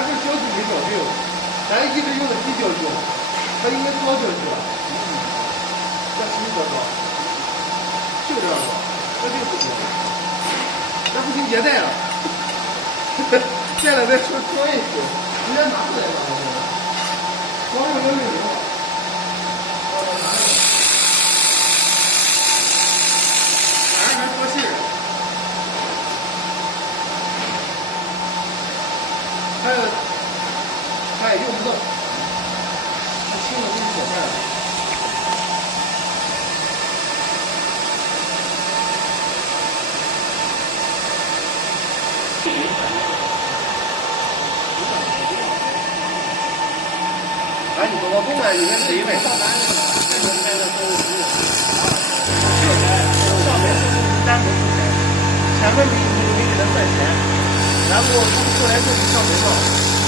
咱这小猪没交流，咱一直用的皮胶胶，它应该早交流了。这什么胶胶？就这样子，那就不行，那不行也带了，带了再说装一修，直接拿出来吧，光用160了。反正还说信儿。他也用不到，他清了就是简单了。哎，你说我不买，你看谁买？上班去了，开的都是上面是单独付钱，前面没给他算钱，然后他们后来就是上门道，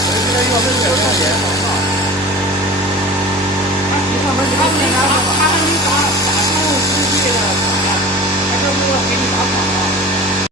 我就跟他要100块钱。他还没打收入支费的卡呀，还说给我给你打卡。